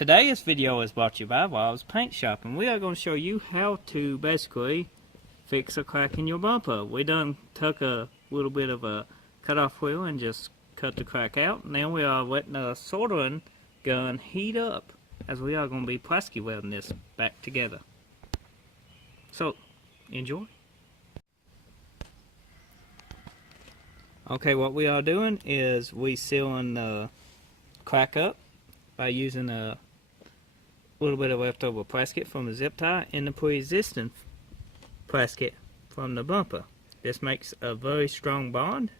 Today's video is brought to you by Wild's Paint Shop, and we are going to show you how to basically fix a crack in your bumper. We done took a little bit of a cut-off wheel and just cut the crack out. Now we are letting the soldering gun heat up, as we are going to be plastic welding this back together. So, enjoy. Okay, what we are doing is we sealing the crack up by using a little bit of leftover plastic from the zip tie and the pre-existing plastic from the bumper. This makes a very strong bond.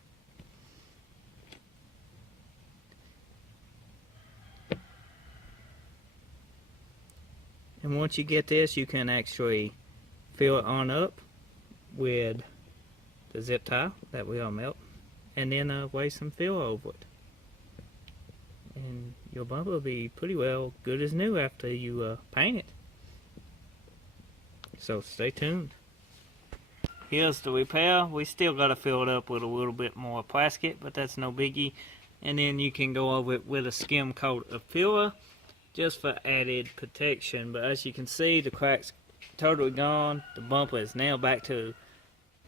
And once you get this, you can actually fill it on up with the zip tie that we all melt, and then lay some fill over it. And your bumper will be pretty well good as new after you paint it. So stay tuned. Here's the repair. We still got to fill it up with a little bit more plastic, but that's no biggie. And then you can go over it with a skim coat of filler just for added protection. But as you can see, the crack's totally gone. The bumper is now back to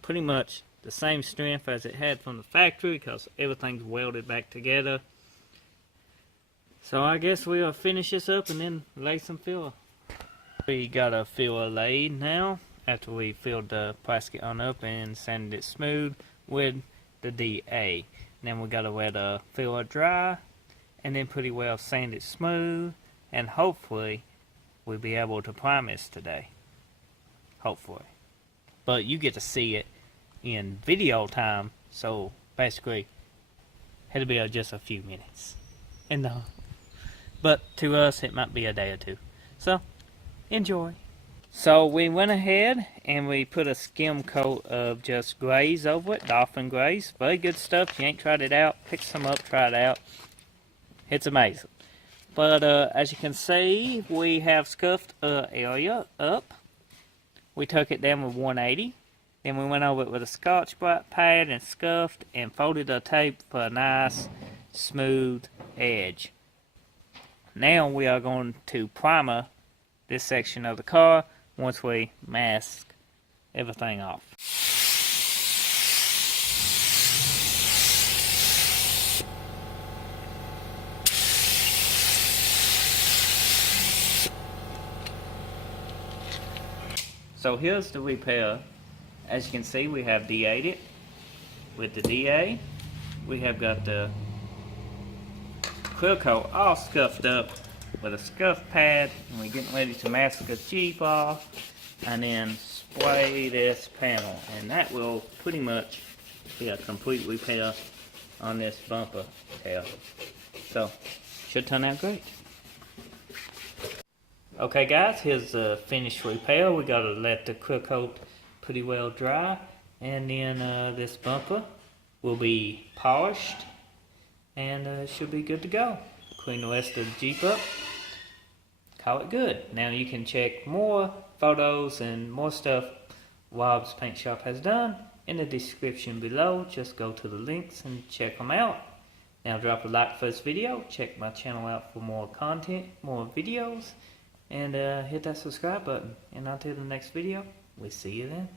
pretty much the same strength as it had from the factory, because everything's welded back together. So I guess we'll finish this up and then lay some filler. We got a filler laid now after we filled the plastic on up and sanded it smooth with the DA. Then we gotta let the filler dry and then pretty well sand it smooth, and hopefully we'll be able to prime this today. Hopefully. But you get to see it in video time, so basically it'll be just a few minutes. But to us it might be a day or two. So enjoy. So we went ahead and we put a skim coat of just glaze over it, dolphin glaze. Very good stuff. If you ain't tried it out, pick some up, try it out. It's amazing. But as you can see, we have scuffed area up. We took it down with 180. Then we went over it with a Scotch-Brite pad and scuffed and folded the tape for a nice smooth edge. Now we are going to primer this section of the car once we mask everything off. So here's the repair. As you can see, we have DA'd it. With the DA, we have got the clear coat all scuffed up with a scuff pad, and we're getting ready to mask the Jeep off and then spray this panel, and that will pretty much be a complete repair on this bumper tail. So should turn out great. Okay guys, here's the finished repair. We gotta let the clear coat pretty well dry, and then this bumper will be polished and should be good to go. Clean the rest of the Jeep up, call it good. Now you can check more photos and more stuff Wild's Paint Shop has done in the description below. Just go to the links and check them out. Now drop a like for this video, check my channel out for more content, more videos, and hit that subscribe button. And until the next video, we'll see you then.